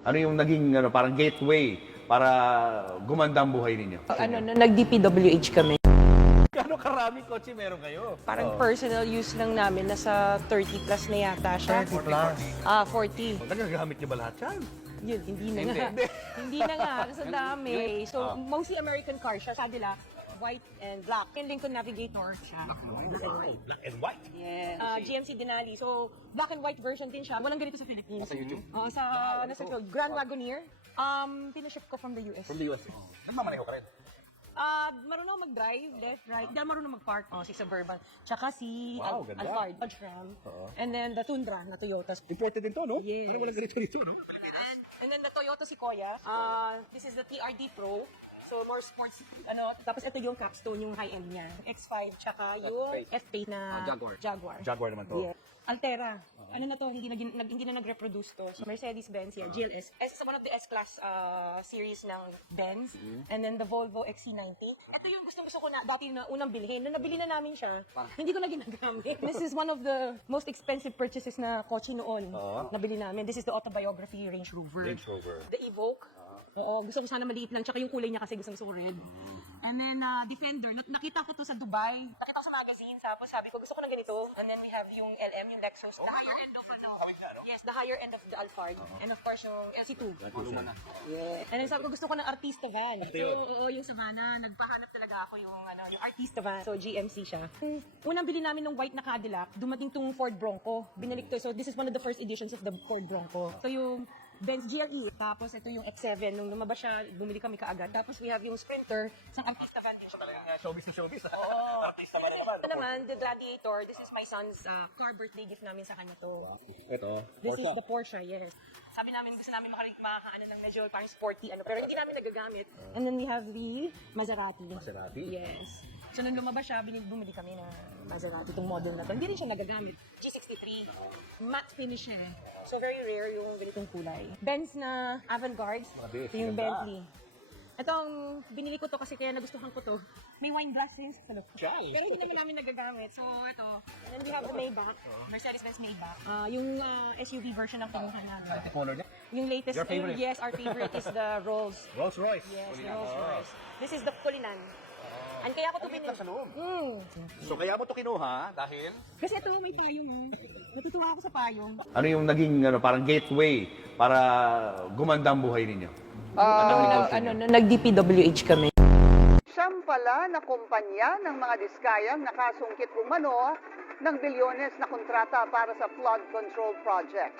Ano yung naging parang gateway para gumanda ang buhay ninyo? Nag-DPWH kami. Gano'ng karaming kotse meron kayo? Parang personal use lang namin, nasa 30 plus na yata siya. 30 plus. 40. Nagagamit niyo ba lahat yan? Yun, hindi na nga. Hindi na nga, kasi dami. So, mostly American car siya. Sabi nila, white and black. Yung Lincoln Navigator siya. Black and white. Black and white. Yes. GMC Denali. So, black and white version din siya. Walang ganito sa Philippines. Sa YouTube? Nasa Grand Wagoneer. Pinaship ko from the US. From the US. Nagmamaneho ka rin? Marunong mag-drive, left, right. Hindi marunong mag-park. Si Suburban. Tsaka si Wow, ganda. Alphard, Dodge Ram. And then the Tundra na Toyota. Imported din to, no? Yes. Ano walang ganito dito, no? And then the Toyota Sequoia. This is the TRD Pro. So more sports, tapos ito yung capstone, yung high-end niya. X5, tsaka yung F8 na Jaguar. Jaguar naman to. Yeah. Altera. Ano na to, hindi na nag-reproduce to. So Mercedes-Benz here, GLS. S is one of the S-Class series ng Benz. And then the Volvo XC90. Ito yung gusto ko na dati na unang bilhin. Nung nabili na namin siya, hindi ko na ginagamit. This is one of the most expensive purchases na kotse noon. Nabili namin. This is the autobiography Range Rover. Range Rover. The Evoque. Oo, gusto ko sana maliit lang. Tsaka yung kulay niya kasi gusto ko red. And then, Defender. Nakita ko to sa Dubai. Nakita ko sa magazine. Tapos sabi ko, gusto ko ng ganito. And then we have yung LM, yung Lexus. The higher end of Yes, the higher end of the Alphard. And of course, yung LC2. Yeah. And then sabi ko, gusto ko ng Artista van. So, yung Savannah. Nagpahanap talaga ako yung Artista van. So, GMC siya. Unang bili namin ng white na Cadillac, dumating tong Ford Bronco. Binalik to. So, this is one of the first editions of the Ford Bronco. So, yung Benz GLE. Tapos ito yung X7. Nung lumabas siya, bumili kami kaagad. Tapos we have yung Sprinter. Isang Artista van din siya. Showbiz na showbiz. Artista ba rin naman? Ito naman, the Gladiator. This is my son's car birthday gift namin sa kanya to. Ito, This is the Porsche, yes. Sabi namin, gusto namin makakaano ng medyo parang sporty, pero hindi namin nagagamit. And then we have the Maserati. Maserati? Yes. So nung lumabas siya, bumili kami ng Maserati, itong model na to. Hindi rin siya nagagamit. G63. Matte finish siya. So very rare yung ganitong kulay. Benz na Avantgarde. Ito yung Bentley. Ito ang binili ko to kasi kaya nagustuhan ko to. May wine glass rin sa loob. Pero hindi naman namin nagagamit. So ito. And then we have the Maybach. Mercedes-Benz Maybach. Yung SUV version ng kinuha namin. Ito color niya? Yung latest. Your favorite? Yes, our favorite is the Rolls. Rolls Royce. Yes, the Rolls Royce. This is the Cullinan. And kaya ko to binili. Sa loob. So kaya mo to kinuha dahil? Kasi ito may payong. Natutuwa ako sa payong. Ano yung naging parang gateway para gumanda ang buhay ninyo? Nag-DPWH kami. Siyam pala na kumpanya ng mga diskayang nakasungkit umano ng bilyones na kontrata para sa flood control project.